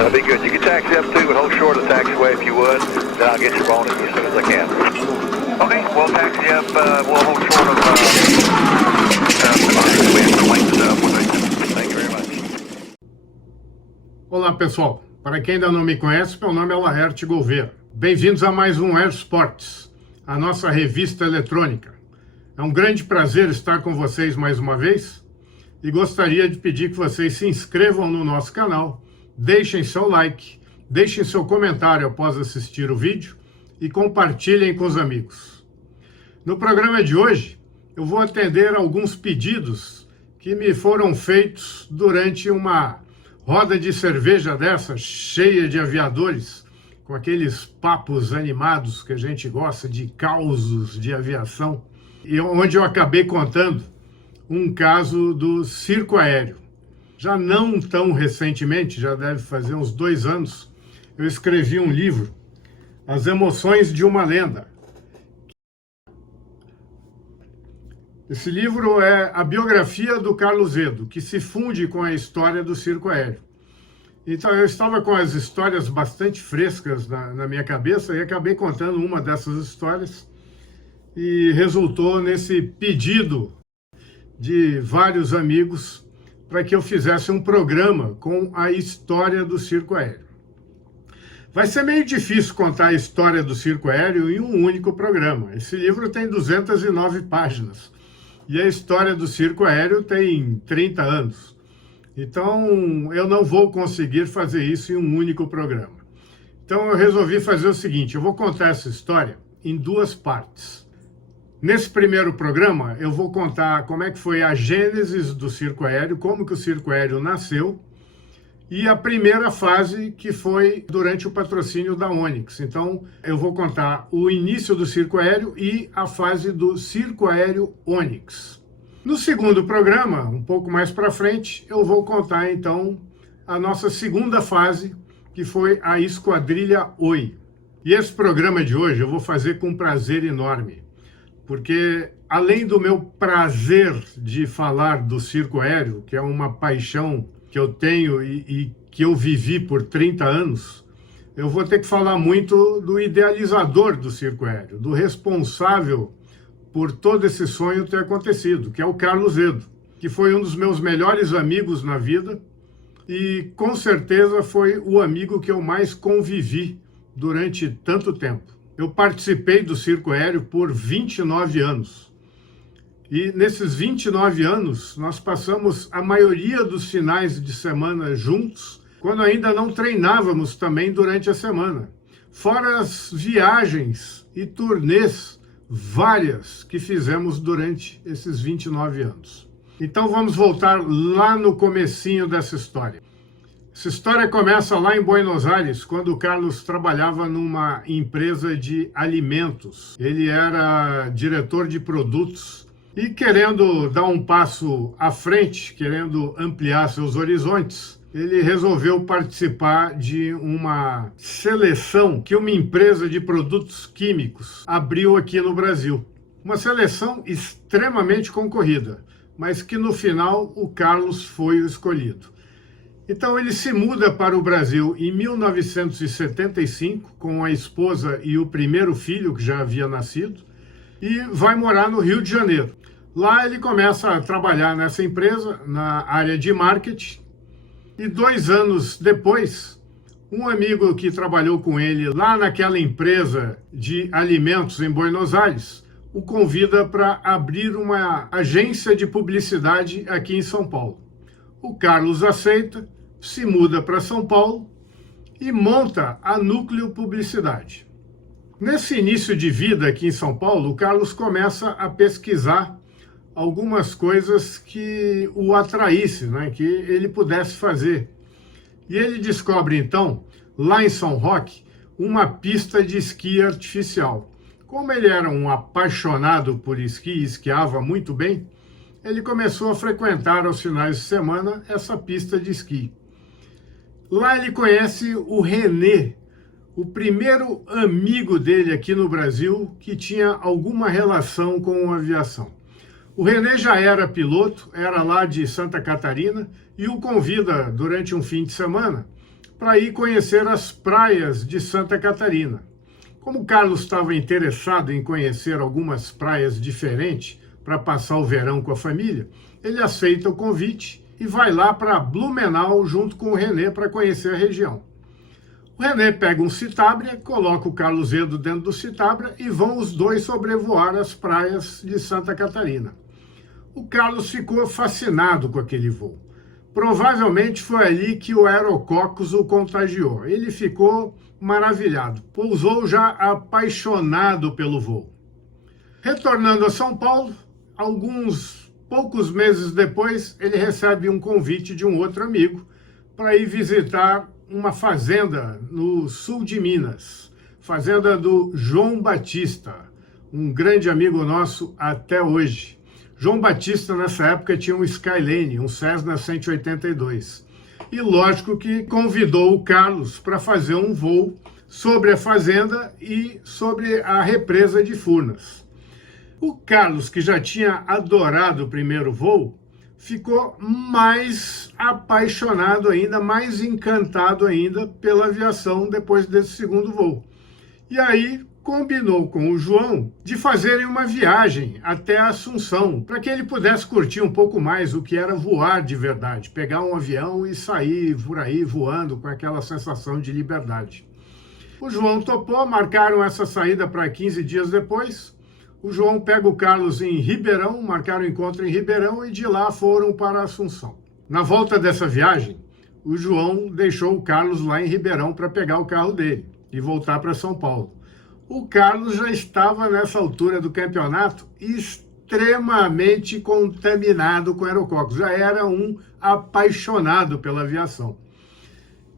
That'll be good. You can taxi up too, but hold short of the taxiway if you would. Then I'll get your bonus as soon as I can. Okay, we'll taxi up. We'll hold short of Thank you very much. Olá, pessoal. Para quem ainda não me conhece, meu nome é Laerte Gouveia. Bem-vindos a mais um Air Sports, a nossa revista eletrônica. É um grande prazer estar com vocês mais uma vez e gostaria de pedir que vocês se inscrevam no nosso canal, deixem seu like, deixem seu comentário após assistir o vídeo e compartilhem com os amigos. No programa de hoje, eu vou atender alguns pedidos que me foram feitos durante uma roda de cerveja dessa, cheia de aviadores, com aqueles papos animados que a gente gosta, de causos de aviação, e onde eu acabei contando um caso do circo aéreo. Já não tão recentemente, já deve fazer uns 2 anos, eu escrevi um livro, As Emoções de uma Lenda. Esse livro é a biografia do Carlos Edo, que se funde com a história do circo aéreo. Então eu estava com as histórias bastante frescas na minha cabeça e acabei contando uma dessas histórias e resultou nesse pedido de vários amigos para que eu fizesse um programa com a história do circo aéreo. Vai ser meio difícil contar a história do circo aéreo em um único programa. Esse livro tem 209 páginas e a história do circo aéreo tem 30 anos. Então, eu não vou conseguir fazer isso em um único programa. Então, eu resolvi fazer o seguinte, eu vou contar essa história em 2 partes. Nesse primeiro programa, eu vou contar como é que foi a gênese do circo aéreo, como que o circo aéreo nasceu, e a primeira fase que foi durante o patrocínio da Onyx. Então, eu vou contar o início do circo aéreo e a fase do circo aéreo Onyx. No segundo programa, um pouco mais para frente, eu vou contar então a nossa segunda fase, que foi a Esquadrilha Oi. E esse programa de hoje eu vou fazer com prazer enorme, porque além do meu prazer de falar do circo aéreo, que é uma paixão que eu tenho e que eu vivi por 30 anos, eu vou ter que falar muito do idealizador do circo aéreo, do responsável por todo esse sonho ter acontecido, que é o Carlos Edo, que foi um dos meus melhores amigos na vida e com certeza foi o amigo que eu mais convivi durante tanto tempo. Eu participei do circo aéreo por 29 anos. E nesses 29 anos, nós passamos a maioria dos finais de semana juntos, quando ainda não treinávamos também durante a semana. Fora as viagens e turnês várias que fizemos durante esses 29 anos. Então vamos voltar lá no comecinho dessa história. Essa história começa lá em Buenos Aires, quando o Carlos trabalhava numa empresa de alimentos. Ele era diretor de produtos e querendo dar um passo à frente, querendo ampliar seus horizontes, ele resolveu participar de uma seleção que uma empresa de produtos químicos abriu aqui no Brasil. Uma seleção extremamente concorrida, mas que no final o Carlos foi o escolhido. Então ele se muda para o Brasil em 1975, com a esposa e o primeiro filho que já havia nascido, e vai morar no Rio de Janeiro. Lá ele começa a trabalhar nessa empresa, na área de marketing, e 2 anos depois, um amigo que trabalhou com ele lá naquela empresa de alimentos em Buenos Aires, o convida para abrir uma agência de publicidade aqui em São Paulo. O Carlos aceita, se muda para São Paulo e monta a Núcleo Publicidade. Nesse início de vida aqui em São Paulo, o Carlos começa a pesquisar algumas coisas que o atraísse, né, que ele pudesse fazer. E ele descobre, então, lá em São Roque, uma pista de esqui artificial. Como ele era um apaixonado por esqui e esquiava muito bem, ele começou a frequentar aos finais de semana essa pista de esqui. Lá ele conhece o René, o primeiro amigo dele aqui no Brasil que tinha alguma relação com a aviação. O René já era piloto, era lá de Santa Catarina, e o convida durante um fim de semana para ir conhecer as praias de Santa Catarina. Como o Carlos estava interessado em conhecer algumas praias diferentes para passar o verão com a família, ele aceita o convite e vai lá para Blumenau junto com o René para conhecer a região. O René pega um Citabria, coloca o Carlos Edo dentro do Citabria e vão os dois sobrevoar as praias de Santa Catarina. O Carlos ficou fascinado com aquele voo. Provavelmente foi ali que o Aerococcus o contagiou. Ele ficou maravilhado, pousou já apaixonado pelo voo. Retornando a São Paulo, alguns poucos meses depois, ele recebe um convite de um outro amigo para ir visitar uma fazenda no sul de Minas, fazenda do João Batista, um grande amigo nosso até hoje. João Batista, nessa época, tinha um Skylane, um Cessna 182. E lógico que convidou o Carlos para fazer um voo sobre a fazenda e sobre a represa de Furnas. O Carlos, que já tinha adorado o primeiro voo, ficou mais apaixonado ainda, mais encantado ainda pela aviação depois desse segundo voo. E aí combinou com o João de fazerem uma viagem até Assunção, para que ele pudesse curtir um pouco mais o que era voar de verdade, pegar um avião e sair por aí voando com aquela sensação de liberdade. O João topou, marcaram essa saída para 15 dias depois. O João pega o Carlos em Ribeirão, marcaram o encontro em Ribeirão e de lá foram para Assunção. Na volta dessa viagem, o João deixou o Carlos lá em Ribeirão para pegar o carro dele e voltar para São Paulo. O Carlos já estava, nessa altura do campeonato, extremamente contaminado com aerococcus. Já era um apaixonado pela aviação.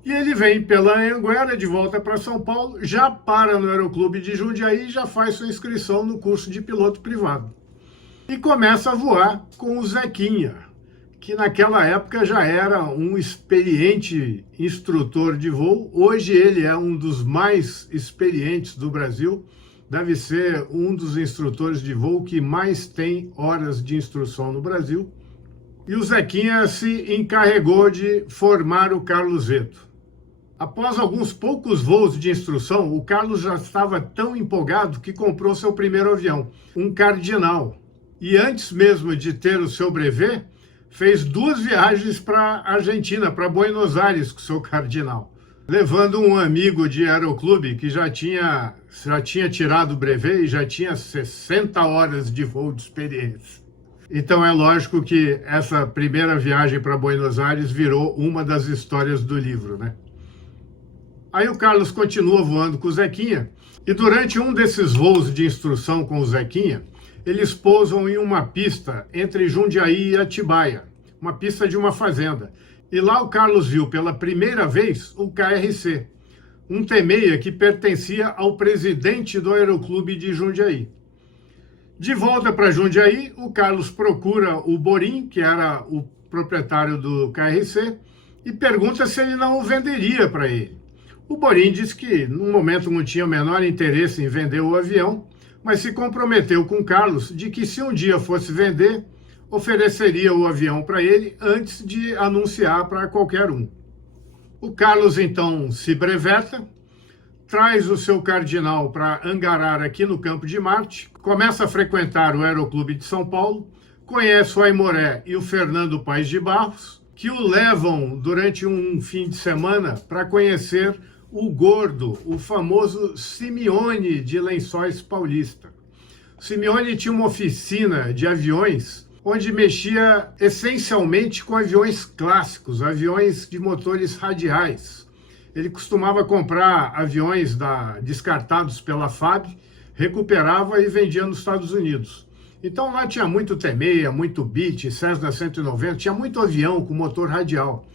E ele vem pela Anhanguera de volta para São Paulo, já para no Aeroclube de Jundiaí e já faz sua inscrição no curso de piloto privado. E começa a voar com o Zequinha, que naquela época já era um experiente instrutor de voo. Hoje ele é um dos mais experientes do Brasil, deve ser um dos instrutores de voo que mais tem horas de instrução no Brasil. E o Zequinha se encarregou de formar o Carlos Edo. Após alguns poucos voos de instrução, o Carlos já estava tão empolgado que comprou seu primeiro avião, um Cardinal. E antes mesmo de ter o seu brevet, fez 2 viagens para a Argentina, para Buenos Aires, com o seu Cardinal, levando um amigo de aeroclube que já tinha tirado o brevet e já tinha 60 horas de voo de experiência. Então é lógico que essa primeira viagem para Buenos Aires virou uma das histórias do livro, né? Aí o Carlos continua voando com o Zequinha e durante um desses voos de instrução com o Zequinha, eles pousam em uma pista entre Jundiaí e Atibaia, uma pista de uma fazenda. E lá o Carlos viu pela primeira vez o KRC, um T-6 que pertencia ao presidente do Aeroclube de Jundiaí. De volta para Jundiaí, o Carlos procura o Borim, que era o proprietário do KRC, e pergunta se ele não o venderia para ele. O Borim disse que, no momento, não tinha o menor interesse em vender o avião, mas se comprometeu com o Carlos de que, se um dia fosse vender, ofereceria o avião para ele antes de anunciar para qualquer um. O Carlos, então, se breveta, traz o seu Cardinal para angarar aqui no Campo de Marte, começa a frequentar o Aeroclube de São Paulo, conhece o Aimoré e o Fernando Paes de Barros, que o levam durante um fim de semana para conhecer o Gordo, o famoso Simeone de Lençóis Paulista. Simeone tinha uma oficina de aviões onde mexia essencialmente com aviões clássicos, aviões de motores radiais. Ele costumava comprar aviões descartados pela FAB, recuperava e vendia nos Estados Unidos. Então lá tinha muito T-6, muito Beech, Cessna 190, tinha muito avião com motor radial.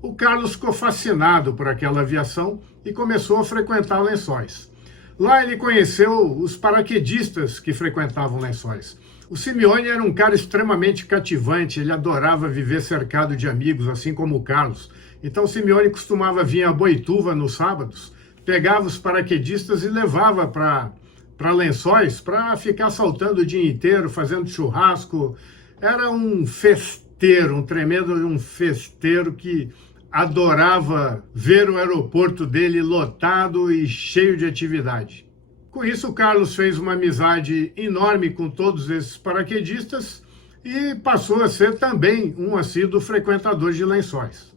O Carlos ficou fascinado por aquela aviação e começou a frequentar Lençóis. Lá ele conheceu os paraquedistas que frequentavam Lençóis. O Simeone era um cara extremamente cativante, ele adorava viver cercado de amigos, assim como o Carlos. Então o Simeone costumava vir a Boituva nos sábados, pegava os paraquedistas e levava para Lençóis para ficar saltando o dia inteiro, fazendo churrasco. Era um festeiro, um tremendo festeiro que adorava ver o aeroporto dele lotado e cheio de atividade. Com isso, o Carlos fez uma amizade enorme com todos esses paraquedistas e passou a ser também um assíduo frequentador de Lençóis.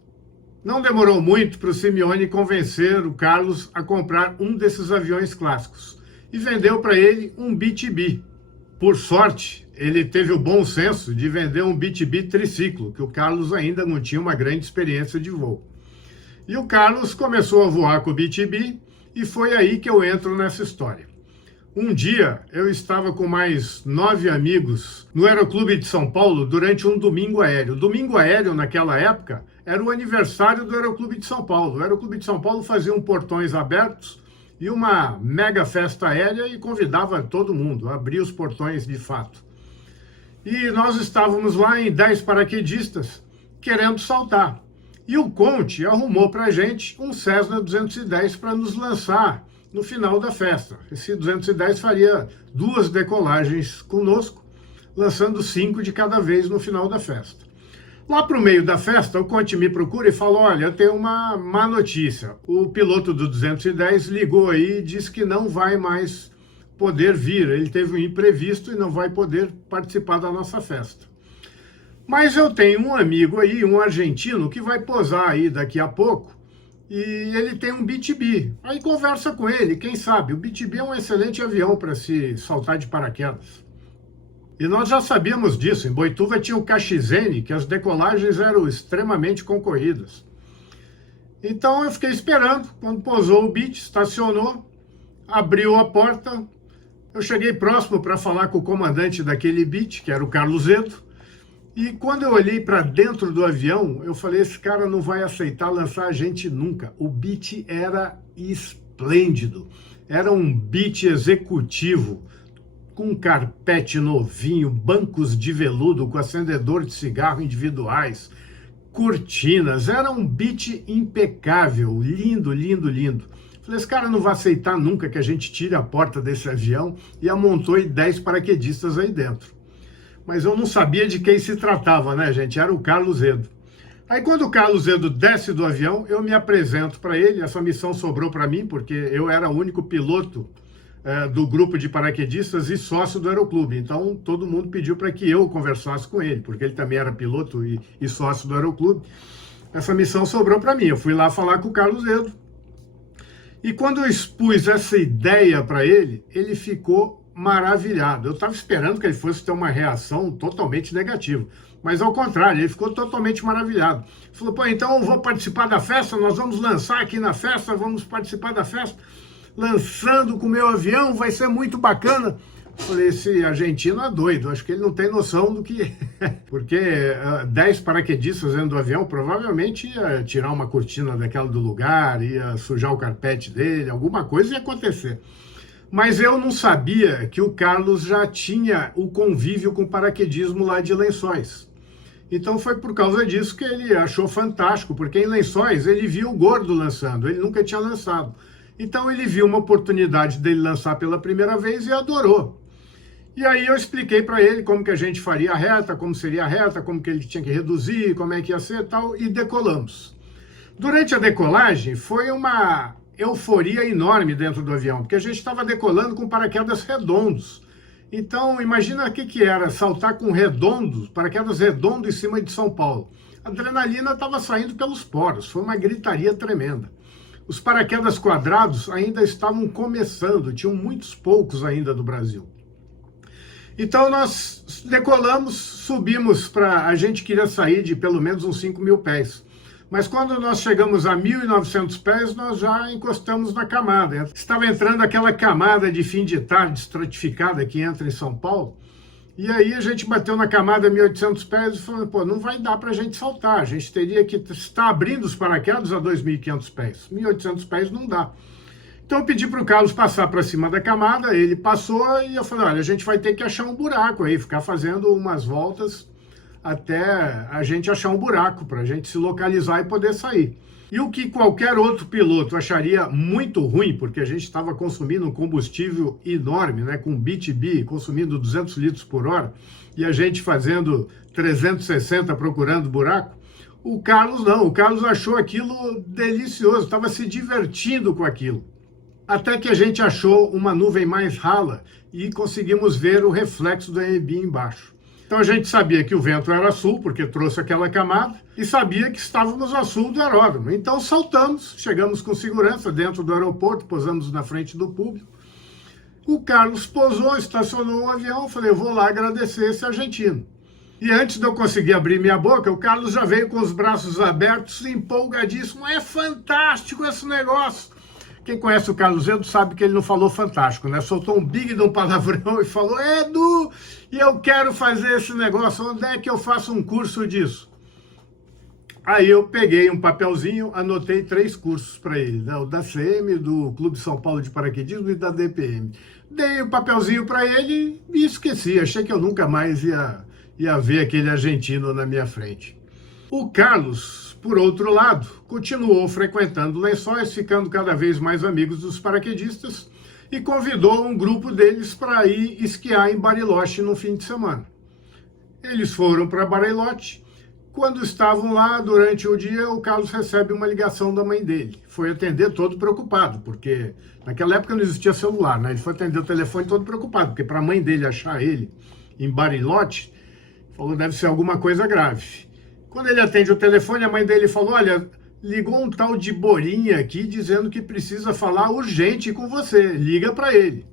Não demorou muito para o Simeone convencer o Carlos a comprar um desses aviões clássicos e vendeu para ele um B-2B. Por sorte, ele teve o bom senso de vender um B-2B triciclo, que o Carlos ainda não tinha uma grande experiência de voo. E o Carlos começou a voar com o B-2B e foi aí que eu entro nessa história. Um dia, eu estava com mais 9 amigos no Aeroclube de São Paulo durante um domingo aéreo. Domingo aéreo, naquela época, era o aniversário do Aeroclube de São Paulo. O Aeroclube de São Paulo fazia um portões abertos e uma mega festa aérea e convidava todo mundo, abria os portões de fato. E nós estávamos lá em 10 paraquedistas querendo saltar. E o Conte arrumou para a gente um Cessna 210 para nos lançar no final da festa. Esse 210 faria 2 decolagens conosco, lançando 5 de cada vez no final da festa. Lá para o meio da festa, o Conte me procura e fala: olha, eu tenho uma má notícia. O piloto do 210 ligou aí e disse que não vai mais poder vir. Ele teve um imprevisto e não vai poder participar da nossa festa. Mas eu tenho um amigo aí, um argentino, que vai posar aí daqui a pouco e ele tem um B-2B. Aí conversa com ele, quem sabe. O B-2B é um excelente avião para se saltar de paraquedas. E nós já sabíamos disso. Em Boituva tinha o KXN, que as decolagens eram extremamente concorridas. Então eu fiquei esperando. Quando pousou o Beech, estacionou, abriu a porta. Eu cheguei próximo para falar com o comandante daquele Beech, que era o Carlos Zedo. E quando eu olhei para dentro do avião, eu falei: esse cara não vai aceitar lançar a gente nunca. O Beech era esplêndido. Era um Beech executivo, com carpete novinho, bancos de veludo com acendedor de cigarro individuais, cortinas. Era um Beech impecável, lindo, lindo, lindo. Falei: esse cara não vai aceitar nunca que a gente tire a porta desse avião, e amontou 10 paraquedistas aí dentro. Mas eu não sabia de quem se tratava, né, gente? Era o Carlos Zedo. Aí quando o Carlos Zedo desce do avião, eu me apresento para ele. Essa missão sobrou para mim, porque eu era o único piloto do grupo de paraquedistas e sócio do Aeroclube. Então todo mundo pediu para que eu conversasse com ele, porque ele também era piloto e sócio do Aeroclube. Essa missão sobrou para mim. Eu fui lá falar com o Carlos Zedo. E quando eu expus essa ideia para ele, ele ficou maravilhado. Eu estava esperando que ele fosse ter uma reação totalmente negativa, mas ao contrário, ele ficou totalmente maravilhado. Ele falou: pô, então eu vou participar da festa, nós vamos lançar aqui na festa, vamos participar da festa, lançando com o meu avião, vai ser muito bacana. Eu falei: esse argentino é doido, acho que ele não tem noção do que é. Porque 10 paraquedistas dentro do avião provavelmente ia tirar uma cortina daquela do lugar, ia sujar o carpete dele, alguma coisa ia acontecer. Mas eu não sabia que o Carlos já tinha o convívio com paraquedismo lá de Lençóis. Então foi por causa disso que ele achou fantástico, porque em Lençóis ele viu o Gordo lançando, ele nunca tinha lançado. Então ele viu uma oportunidade dele lançar pela primeira vez e adorou. E aí eu expliquei para ele como que a gente faria a reta, como seria a reta, como que ele tinha que reduzir, como é que ia ser e tal, e decolamos. Durante a decolagem foi uma euforia enorme dentro do avião, porque a gente estava decolando com paraquedas redondos. Então, imagina o que era saltar com redondos, paraquedas redondo em cima de São Paulo. A adrenalina estava saindo pelos poros, foi uma gritaria tremenda. Os paraquedas quadrados ainda estavam começando, tinham muitos poucos ainda no Brasil. Então, nós decolamos, subimos para... A gente queria sair de pelo menos uns 5.000 pés. Mas quando nós chegamos a 1.900 pés, nós já encostamos na camada. Estava entrando aquela camada de fim de tarde estratificada que entra em São Paulo. E aí a gente bateu na camada 1.800 pés e falou: pô, não vai dar para a gente saltar. A gente teria que estar abrindo os paraquedas a 2.500 pés. 1.800 pés não dá. Então eu pedi para o Carlos passar para cima da camada, ele passou e eu falei: olha, a gente vai ter que achar um buraco aí, ficar fazendo umas voltas até a gente achar um buraco para a gente se localizar e poder sair. E o que qualquer outro piloto acharia muito ruim, porque a gente estava consumindo um combustível enorme, né, com B-2B, consumindo 200 litros por hora, e a gente fazendo 360 procurando buraco, O Carlos não, o Carlos achou aquilo delicioso, estava se divertindo com aquilo. Até que a gente achou uma nuvem mais rala e conseguimos ver o reflexo do AMB embaixo. Então a gente sabia que o vento era sul, porque trouxe aquela camada, e sabia que estávamos a sul do aeródromo. Então saltamos, chegamos com segurança dentro do aeroporto, posamos na frente do público. O Carlos posou, estacionou o avião, eu falei, eu vou lá agradecer esse argentino. E antes de eu conseguir abrir minha boca, o Carlos já veio com os braços abertos, empolgadíssimo. É fantástico esse negócio. Quem conhece o Carlos Edo sabe que ele não falou fantástico, né? Soltou um big de um palavrão e falou, Edu, e eu quero fazer esse negócio, onde é que eu faço um curso disso? Aí eu peguei um papelzinho, anotei 3 cursos para ele, né? O da CM, do Clube São Paulo de Paraquedismo e da DPM. Dei o papelzinho para ele e esqueci, achei que eu nunca mais ia ver aquele argentino na minha frente. O Carlos, por outro lado, continuou frequentando Lençóis, ficando cada vez mais amigos dos paraquedistas e convidou um grupo deles para ir esquiar em Bariloche no fim de semana. Eles foram para Bariloche. Quando estavam lá durante o dia, o Carlos recebe uma ligação da mãe dele. Foi atender todo preocupado, porque naquela época não existia celular, né? Ele foi atender o telefone todo preocupado, porque para a mãe dele achar ele em Bariloche, falou, deve ser alguma coisa grave. Quando ele atende o telefone, a mãe dele falou, olha, ligou um tal de Borinha aqui dizendo que precisa falar urgente com você, liga para ele.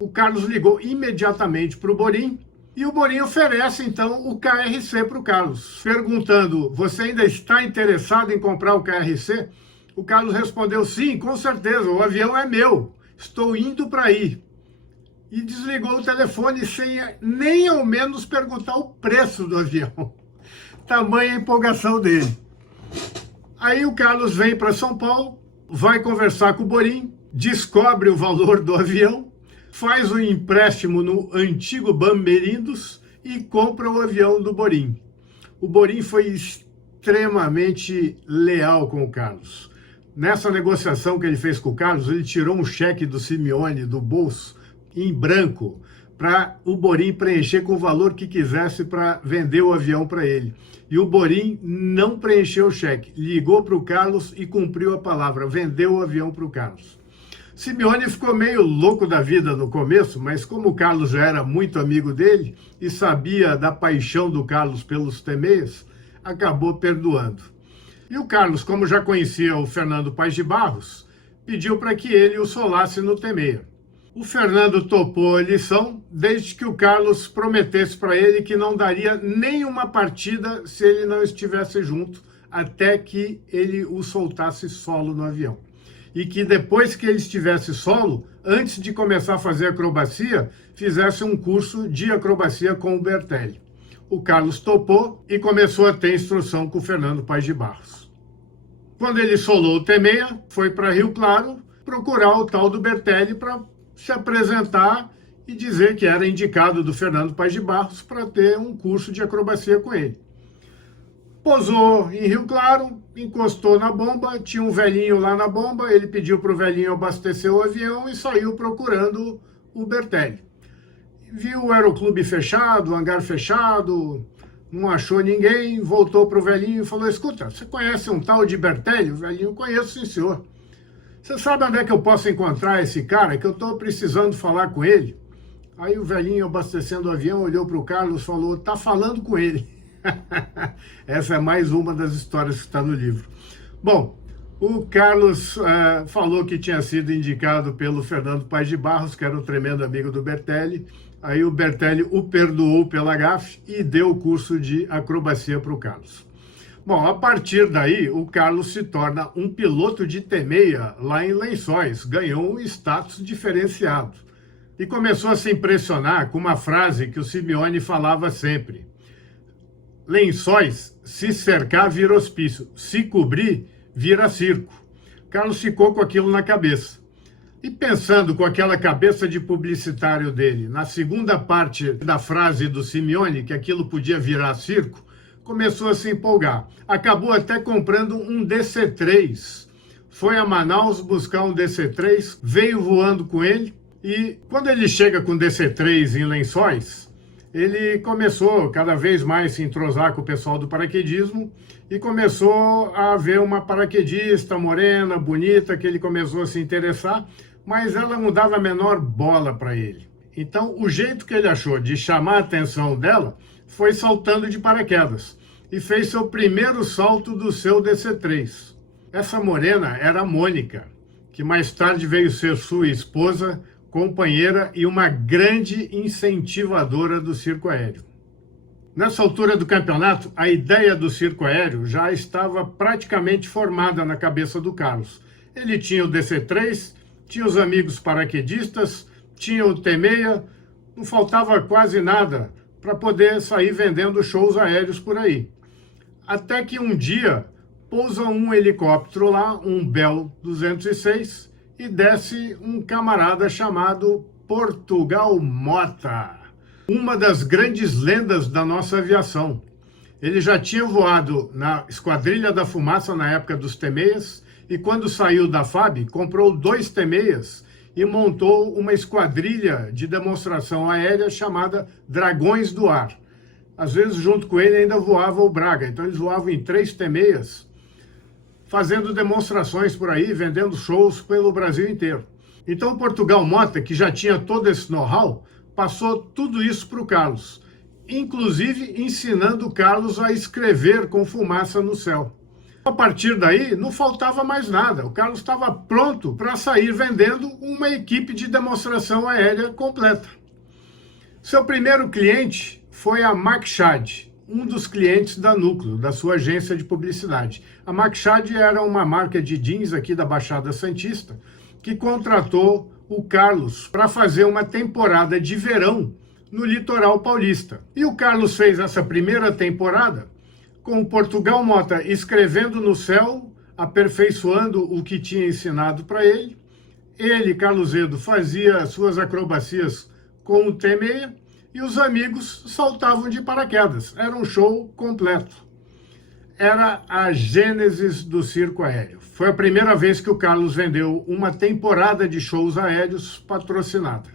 O Carlos ligou imediatamente para o Borim e o Borim oferece então o KRC para o Carlos, perguntando, você ainda está interessado em comprar o KRC? O Carlos respondeu, sim, com certeza, o avião é meu, estou indo para aí. E desligou o telefone sem nem ao menos perguntar o preço do avião. Tamanha empolgação dele. Aí o Carlos vem para São Paulo, vai conversar com o Borim, descobre o valor do avião, faz um empréstimo no antigo Bamberindos e compra o avião do Borim. O Borim foi extremamente leal com o Carlos. Nessa negociação que ele fez com o Carlos, ele tirou um cheque do Simeone do bolso em branco para o Borim preencher com o valor que quisesse para vender o avião para ele. E o Borim não preencheu o cheque, ligou para o Carlos e cumpriu a palavra, vendeu o avião para o Carlos. Simeone ficou meio louco da vida no começo, mas como o Carlos já era muito amigo dele e sabia da paixão do Carlos pelos Temeias, acabou perdoando. E o Carlos, como já conhecia o Fernando Paes de Barros, pediu para que ele o solasse no Temeia. O Fernando topou a lição, desde que o Carlos prometesse para ele que não daria nenhuma partida se ele não estivesse junto, até que ele o soltasse solo no avião. E que depois que ele estivesse solo, antes de começar a fazer acrobacia, fizesse um curso de acrobacia com o Bertelli. O Carlos topou e começou a ter instrução com o Fernando Paes de Barros. Quando ele solou o Temeia, foi para Rio Claro procurar o tal do Bertelli para se apresentar e dizer que era indicado do Fernando Paes de Barros para ter um curso de acrobacia com ele. Posou em Rio Claro, encostou na bomba, tinha um velhinho lá na bomba, ele pediu para o velhinho abastecer o avião e saiu procurando o Bertelli. Viu o aeroclube fechado, o hangar fechado, não achou ninguém, voltou para o velhinho e falou, escuta, você conhece um tal de Bertelli? O velhinho, conheço, sim senhor. Você sabe onde é que eu posso encontrar esse cara, que eu estou precisando falar com ele? Aí o velhinho, abastecendo o avião, olhou para o Carlos e falou, tá falando com ele. Essa é mais uma das histórias que está no livro. Bom, o Carlos falou que tinha sido indicado pelo Fernando Paes de Barros, que era um tremendo amigo do Bertelli. Aí o Bertelli o perdoou pela gafe e deu o curso de acrobacia para o Carlos. Bom, a partir daí, o Carlos se torna um piloto de Temeia lá em Lençóis, ganhou um status diferenciado. E começou a se impressionar com uma frase que o Simeone falava sempre. Lençóis, se cercar, vira hospício. Se cobrir, vira circo. Carlos ficou com aquilo na cabeça. E pensando com aquela cabeça de publicitário dele, na segunda parte da frase do Simeone, que aquilo podia virar circo, começou a se empolgar. Acabou até comprando um DC-3. Foi a Manaus buscar um DC-3, veio voando com ele. E quando ele chega com o DC-3 em Lençóis, ele começou cada vez mais a se entrosar com o pessoal do paraquedismo e começou a ver uma paraquedista morena, bonita, que ele começou a se interessar, mas ela não dava a menor bola para ele. Então, o jeito que ele achou de chamar a atenção dela foi saltando de paraquedas e fez seu primeiro salto do seu DC-3. Essa morena era a Mônica, que mais tarde veio ser sua esposa, companheira e uma grande incentivadora do circo aéreo. Nessa altura do campeonato, a ideia do circo aéreo já estava praticamente formada na cabeça do Carlos. Ele tinha o DC-3, tinha os amigos paraquedistas, tinha o T-6, não faltava quase nada para poder sair vendendo shows aéreos por aí. Até que um dia pousa um helicóptero lá, um Bell 206, e desce um camarada chamado Portugal Mota, uma das grandes lendas da nossa aviação. Ele já tinha voado na Esquadrilha da Fumaça na época dos T-6 e quando saiu da FAB, comprou 2 T-6 e montou uma esquadrilha de demonstração aérea chamada Dragões do Ar. Às vezes, junto com ele, ainda voava o Braga. Então, eles voavam em 3 T-6, fazendo demonstrações por aí, vendendo shows pelo Brasil inteiro. Então, o Portugal Mota, que já tinha todo esse know-how, passou tudo isso para o Carlos, inclusive ensinando o Carlos a escrever com fumaça no céu. A partir daí, não faltava mais nada. O Carlos estava pronto para sair vendendo uma equipe de demonstração aérea completa. Seu primeiro cliente foi a Macchad, um dos clientes da Núcleo, da sua agência de publicidade. A Macchad era uma marca de jeans aqui da Baixada Santista, que contratou o Carlos para fazer uma temporada de verão no litoral paulista. E o Carlos fez essa primeira temporada com o Portugal Mota escrevendo no céu, aperfeiçoando o que tinha ensinado para ele. Ele, Carlos Edo, fazia suas acrobacias com o T-6 e os amigos saltavam de paraquedas. Era um show completo. Era a gênese do circo aéreo. Foi a primeira vez que o Carlos vendeu uma temporada de shows aéreos patrocinada.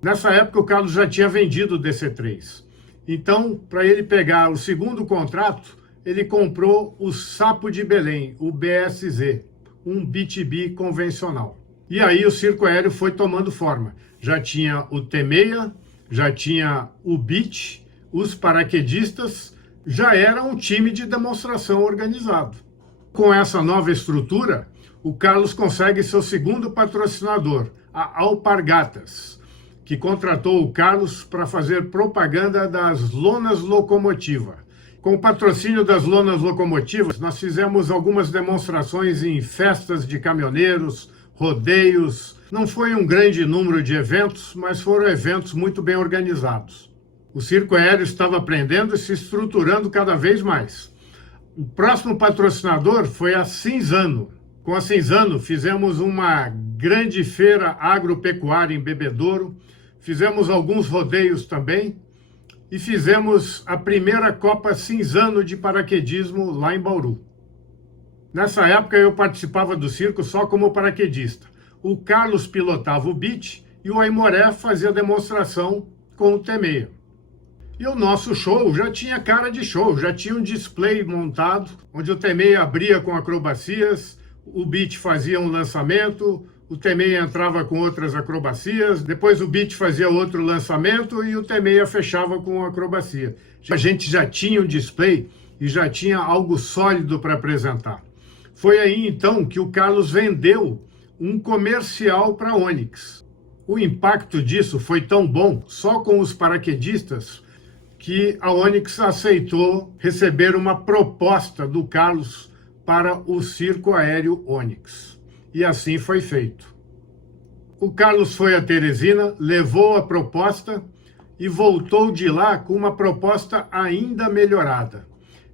Nessa época, o Carlos já tinha vendido o DC-3. Então, para ele pegar o segundo contrato, ele comprou o Sapo de Belém, o BSZ, um B2B convencional. E aí o circo aéreo foi tomando forma. Já tinha o T-6, já tinha o Beach, os paraquedistas, já era um time de demonstração organizado. Com essa nova estrutura, o Carlos consegue seu segundo patrocinador, a Alpargatas, que contratou o Carlos para fazer propaganda das lonas locomotiva. Com o patrocínio das lonas locomotivas, nós fizemos algumas demonstrações em festas de caminhoneiros, rodeios. Não foi um grande número de eventos, mas foram eventos muito bem organizados. O circo aéreo estava aprendendo e se estruturando cada vez mais. O próximo patrocinador foi a Cinzano. Com a Cinzano, fizemos uma grande feira agropecuária em Bebedouro, fizemos alguns rodeios também e fizemos a primeira Copa Cinzano de paraquedismo lá em Bauru. Nessa época eu participava do circo só como paraquedista. O Carlos pilotava o Beach e o Aimoré fazia demonstração com o T-6. E o nosso show já tinha cara de show, já tinha um display montado, onde o T-6 abria com acrobacias, o Beach fazia um lançamento, o T-6 entrava com outras acrobacias, depois o Beach fazia outro lançamento e o T-6 fechava com acrobacia. A gente já tinha um display e já tinha algo sólido para apresentar. Foi aí então que o Carlos vendeu um comercial para a Onyx. O impacto disso foi tão bom, só com os paraquedistas, que a Onyx aceitou receber uma proposta do Carlos para o circo aéreo Onyx. E assim foi feito. O Carlos foi a Teresina, levou a proposta e voltou de lá com uma proposta ainda melhorada.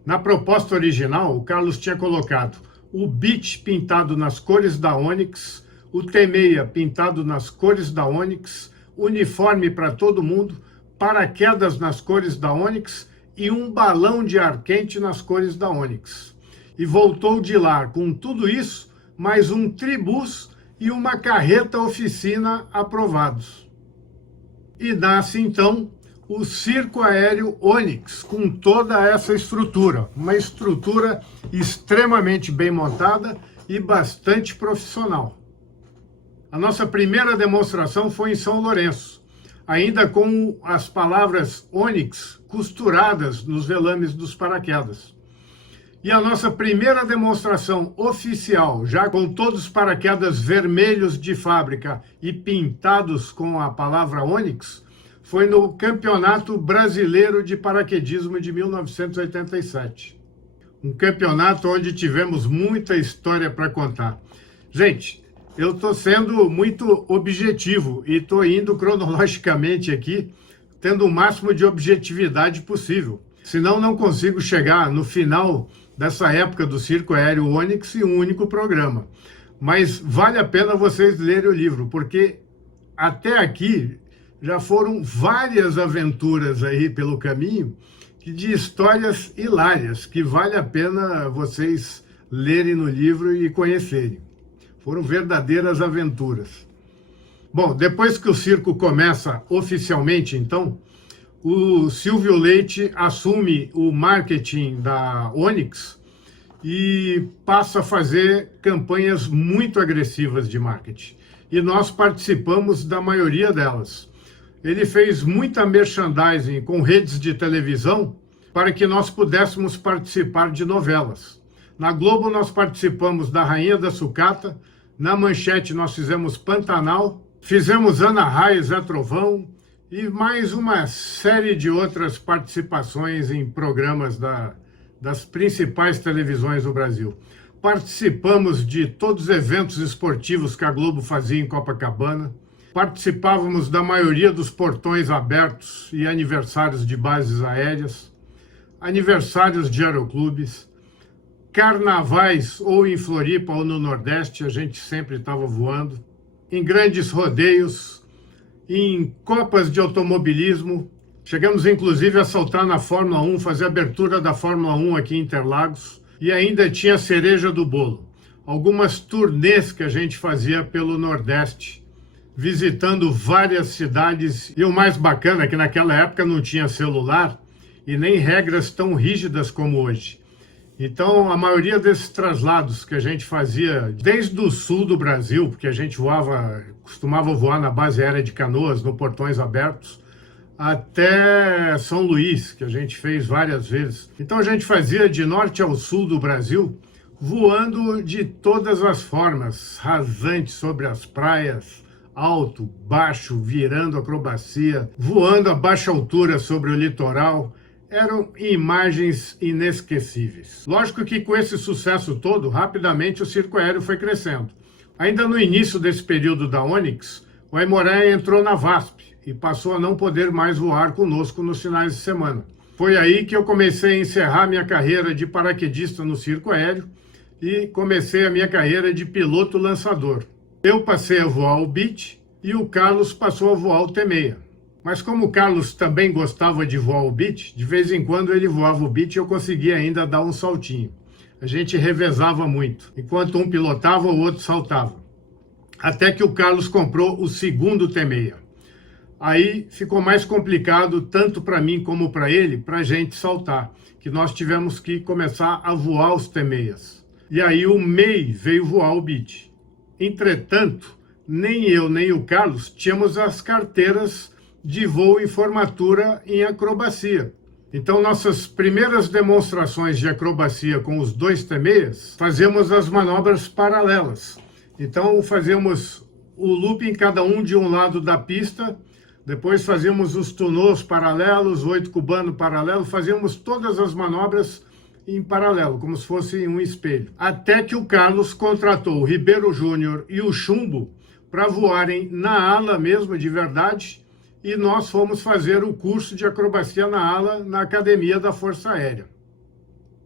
Na proposta original, o Carlos tinha colocado o Beach pintado nas cores da Onyx, o T-6 pintado nas cores da Onyx, uniforme para todo mundo, paraquedas nas cores da Onyx e um balão de ar quente nas cores da Onyx. E voltou de lá com tudo isso, mais um tribus e uma carreta oficina aprovados. E nasce então o Circo Aéreo Onyx, com toda essa estrutura. Uma estrutura extremamente bem montada e bastante profissional. A nossa primeira demonstração foi em São Lourenço, ainda com as palavras Onyx costuradas nos velames dos paraquedas. E a nossa primeira demonstração oficial, já com todos os paraquedas vermelhos de fábrica e pintados com a palavra Onyx, foi no Campeonato Brasileiro de Paraquedismo de 1987. Um campeonato onde tivemos muita história para contar. Gente, eu estou sendo muito objetivo e estou indo cronologicamente aqui, tendo o máximo de objetividade possível. Senão não consigo chegar no final dessa época do Circo Aéreo Onyx em um único programa. Mas vale a pena vocês lerem o livro, porque até aqui já foram várias aventuras aí pelo caminho, de histórias hilárias, que vale a pena vocês lerem no livro e conhecerem. Foram verdadeiras aventuras. Bom, depois que o circo começa oficialmente, então, o Silvio Leite assume o marketing da Onyx e passa a fazer campanhas muito agressivas de marketing. E nós participamos da maioria delas. Ele fez muita merchandising com redes de televisão para que nós pudéssemos participar de novelas. Na Globo nós participamos da Rainha da Sucata, na Manchete nós fizemos Pantanal, fizemos Ana Raia, Zé Trovão e mais uma série de outras participações em programas das principais televisões do Brasil. Participamos de todos os eventos esportivos que a Globo fazia em Copacabana, participávamos da maioria dos portões abertos e aniversários de bases aéreas, aniversários de aeroclubes, carnavais ou em Floripa ou no Nordeste, a gente sempre estava voando, em grandes rodeios, em copas de automobilismo. Chegamos inclusive a saltar na Fórmula 1, fazer a abertura da Fórmula 1 aqui em Interlagos, e ainda tinha a cereja do bolo. Algumas turnês que a gente fazia pelo Nordeste, visitando várias cidades, e o mais bacana é que naquela época não tinha celular e nem regras tão rígidas como hoje. Então, a maioria desses traslados que a gente fazia desde o sul do Brasil, porque a gente costumava voar na base aérea de Canoas, no Portões Abertos, até São Luís, que a gente fez várias vezes. Então, a gente fazia de norte ao sul do Brasil, voando de todas as formas, rasante sobre as praias, alto, baixo, virando acrobacia, voando a baixa altura sobre o litoral. Eram imagens inesquecíveis. Lógico que com esse sucesso todo, rapidamente o circo aéreo foi crescendo. Ainda no início desse período da Onyx, o Aimoré entrou na VASP e passou a não poder mais voar conosco nos finais de semana. Foi aí que eu comecei a encerrar minha carreira de paraquedista no circo aéreo e comecei a minha carreira de piloto lançador. Eu passei a voar o Beech e o Carlos passou a voar o T6. Mas como o Carlos também gostava de voar o Beech, de vez em quando ele voava o Beech e eu conseguia ainda dar um saltinho. A gente revezava muito. Enquanto um pilotava, o outro saltava. Até que o Carlos comprou o segundo T6. Aí ficou mais complicado, tanto para mim como para ele, para a gente saltar. Que nós tivemos que começar a voar os T6. E aí o MEI veio voar o Beech. Entretanto, nem eu nem o Carlos tínhamos as carteiras de voo e formatura em acrobacia. Então, nossas primeiras demonstrações de acrobacia com os dois T6, fazíamos as manobras paralelas. Então, fazíamos o looping cada um de um lado da pista, depois fazíamos os tunôs paralelos, 8 cubano paralelo, fazíamos todas as manobras em paralelo, como se fosse um espelho. Até que o Carlos contratou o Ribeiro Júnior e o Chumbo para voarem na ala mesmo, de verdade, e nós fomos fazer o curso de acrobacia na ala na Academia da Força Aérea.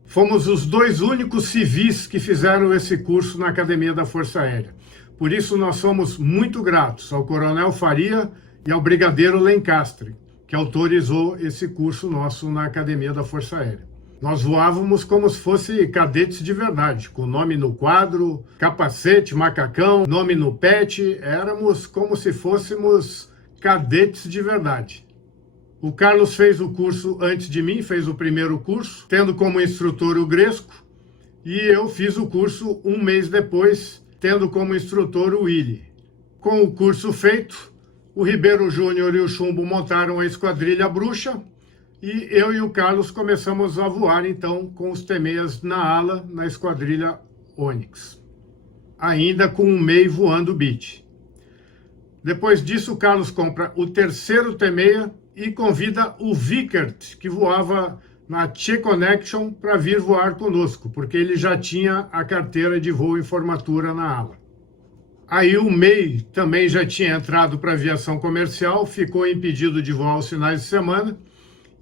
Fomos os dois únicos civis que fizeram esse curso na Academia da Força Aérea. Por isso nós somos muito gratos ao Coronel Faria e ao Brigadeiro Lencastre, que autorizou esse curso nosso na Academia da Força Aérea. Nós voávamos como se fosse cadetes de verdade, com nome no quadro, capacete, macacão, nome no pet, éramos como se fôssemos cadetes de verdade. O Carlos fez o curso antes de mim, fez o primeiro curso, tendo como instrutor o Gresco, e eu fiz o curso um mês depois, tendo como instrutor o Willy. Com o curso feito, o Ribeiro Júnior e o Chumbo montaram a Esquadrilha Bruxa, e eu e o Carlos começamos a voar, então, com os T-6 na ala, na Esquadrilha Onyx. Ainda com um MEI voando Beech. Depois disso, o Carlos compra o terceiro T-6 e convida o Vickert, que voava na Che Connection, para vir voar conosco, porque ele já tinha a carteira de voo em formatura na ala. Aí o MEI também já tinha entrado para aviação comercial, ficou impedido de voar aos finais de semana,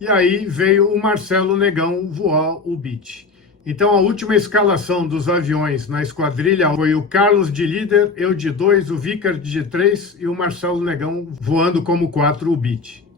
e aí veio o Marcelo Negão voar o Beech. Então a última escalação dos aviões na esquadrilha foi o Carlos de líder, eu de 2, o Vickert de 3 e o Marcelo Negão voando como 4 o Beech.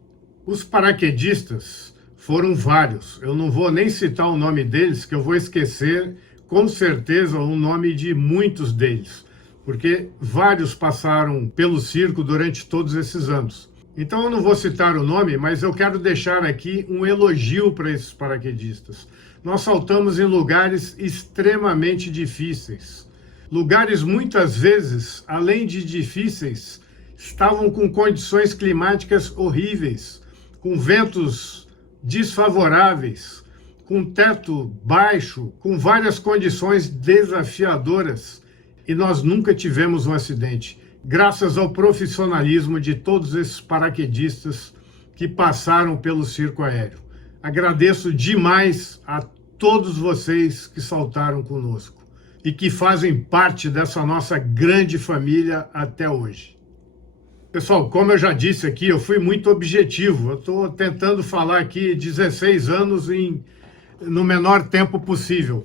Os paraquedistas foram vários, eu não vou nem citar o nome deles, que eu vou esquecer com certeza o nome de muitos deles, porque vários passaram pelo circo durante todos esses anos. Então eu não vou citar o nome, mas eu quero deixar aqui um elogio para esses paraquedistas. Nós saltamos em lugares extremamente difíceis. Lugares muitas vezes, além de difíceis, estavam com condições climáticas horríveis, com ventos desfavoráveis, com teto baixo, com várias condições desafiadoras. E nós nunca tivemos um acidente, graças ao profissionalismo de todos esses paraquedistas que passaram pelo circo aéreo. Agradeço demais a todos vocês que saltaram conosco e que fazem parte dessa nossa grande família até hoje. Pessoal, como eu já disse aqui, eu fui muito objetivo. Eu estou tentando falar aqui 16 anos no menor tempo possível.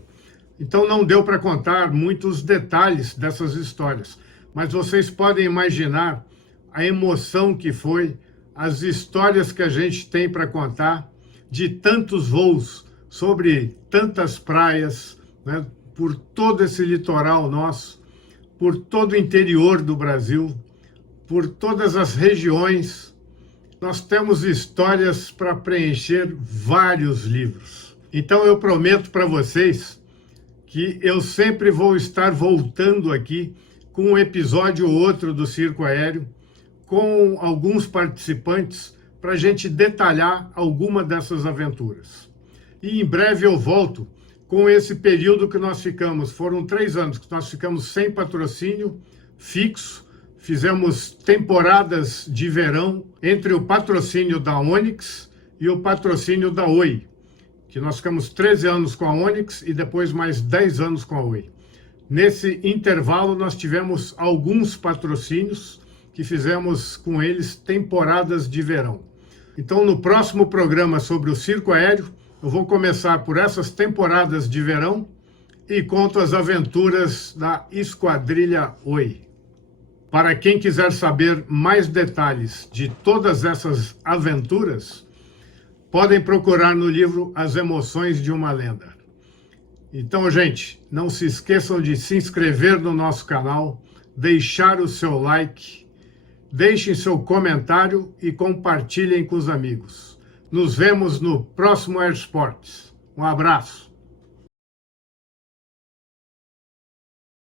Então não deu para contar muitos detalhes dessas histórias, mas vocês podem imaginar a emoção que foi, as histórias que a gente tem para contar de tantos voos sobre tantas praias, né, por todo esse litoral nosso, por todo o interior do Brasil, por todas as regiões. Nós temos histórias para preencher vários livros. Então eu prometo para vocês que eu sempre vou estar voltando aqui com um episódio ou outro do Circo Aéreo, com alguns participantes, para a gente detalhar alguma dessas aventuras. E em breve eu volto com esse período que nós ficamos, foram 3 anos que nós ficamos sem patrocínio fixo, fizemos temporadas de verão entre o patrocínio da Onyx e o patrocínio da Oi, que nós ficamos 13 anos com a Onyx e depois mais 10 anos com a Oi. Nesse intervalo, nós tivemos alguns patrocínios que fizemos com eles temporadas de verão. Então, no próximo programa sobre o circo aéreo, eu vou começar por essas temporadas de verão e conto as aventuras da Esquadrilha Oi. Para quem quiser saber mais detalhes de todas essas aventuras, podem procurar no livro As Emoções de uma Lenda. Então, gente, não se esqueçam de se inscrever no nosso canal, deixar o seu like, deixem seu comentário e compartilhem com os amigos. Nos vemos no próximo Air Sports. Um abraço.